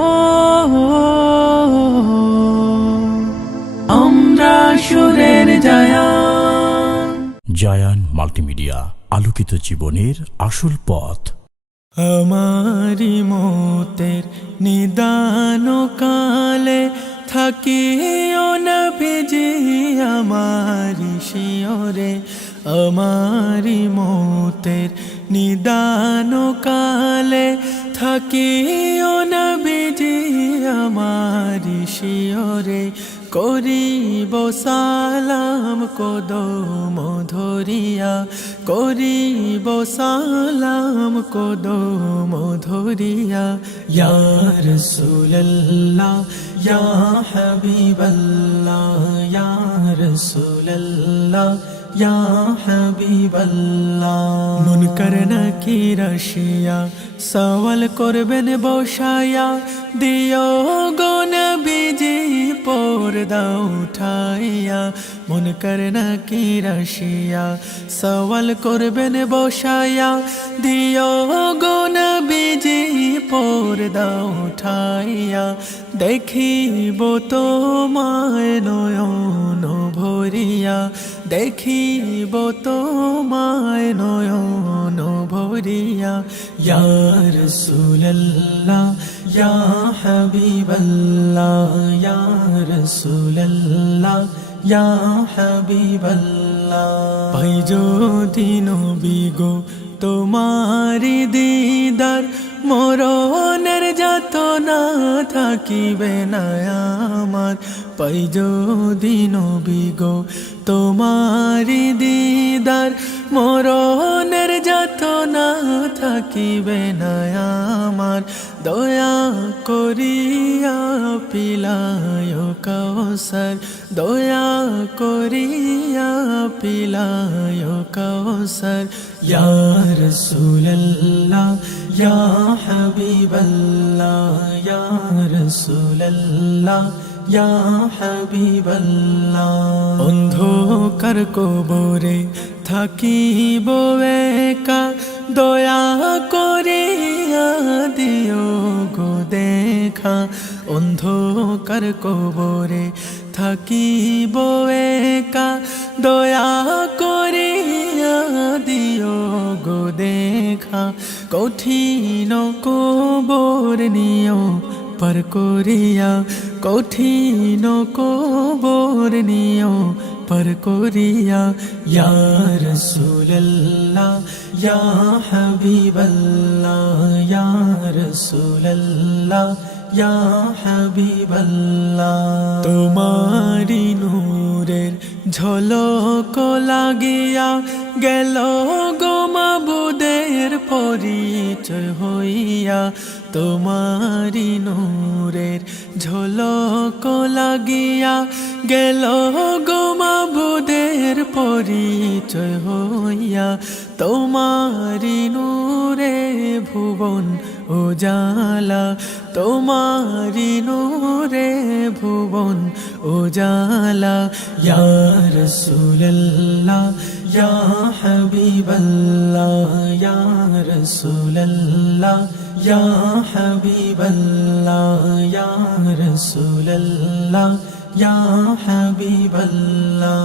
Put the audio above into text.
ও আমরা সুরের জায়ান। জায়ান মাল্টিমিডিয়া, আলোকিত জীবনের আসল পথ। আমারি মতের নিদান কালে থাকিও নবীজি আমারি শিয়রে। আমারি মতের নিদান কালে থাকিও নবীজি আমারি শিয়রে। করিব সালাম কদম ধরিয়া, করিব সালাম কদম ধরিয়া। ইয়া রাসূলুল্লাহ ইয়া হাবিবাল্লাহ, ইয়া রাসূলুল্লাহ ইয়া হাবিবাল্লাহ। মুনকার নাকির আসিয়া সওয়াল করবেন বসায়া, দিও গো নবীজি পর্দা উঠাইয়া। মুনকার নাকির আসিয়া সওয়াল করবেন বসায়া, দিও গো নবীজি পর্দা উঠাইয়া। দেখিব তোমায় নয়ন ভরিয়া, দেখিব তোমায় নয়ন ভরিয়া। ইয়া রাসূলুল্লাহ ইয়া হাবিবাল্লাহ, ইয়া রাসূলুল্লাহ ইয়া হাবিবাল্লাহ। পাই যদি নবী গো তোমারি দিদার, মরণের যাতনা থাকিবে না আমার। পাই যদি নবী গো তোমারি দিদার, মরণের যাতনা থাকিবে না আমার। দয়া করিয়া পিলায় কাউসার, দয়া করিয়া পিলায় কাউসার। ইয়া রাসূলুল্লাহ ইয়া হাবিবাল্লাহ, ইয়া রাসূলুল্লাহ ইয়া হাবিবাল্লাহ। অন্ধকার কবরে থাকিব একা, দয়া করিয়া দিও গো দেখা। অন্ধকার কবরে থাকিব একা, দয়া করিয়া দিও গো দেখা। কঠিন কবর নিও পার করিয়া, কঠিন কবর নিও পার করিয়া। ইয়া রাসূলুল্লাহ ইয়া হাবিবাল্লাহ, ইয়া রাসূলুল্লাহ ইয়া হাবিবাল্লাহ। তোমারি নূরের ঝলক লাগিয়া গেল গো মাবুদের পরিচয় হইয়া। তোমারি নূরের ঝলক লাগিয়া গেল গো মাবুদের পরিচয় হইয়া। তোমারি নূরে ভুবন উজালা, তোমারি নূরে ভুবন উজালা। ইয়া রাসূলুল্লাহ ইয়া হাবিবাল্লাহ, ইয়া রাসূলুল্লাহ ইয়া হাবিবাল্লাহ, ইয়া রাসূলুল্লাহ ইয়া হাবিবাল্লাহ।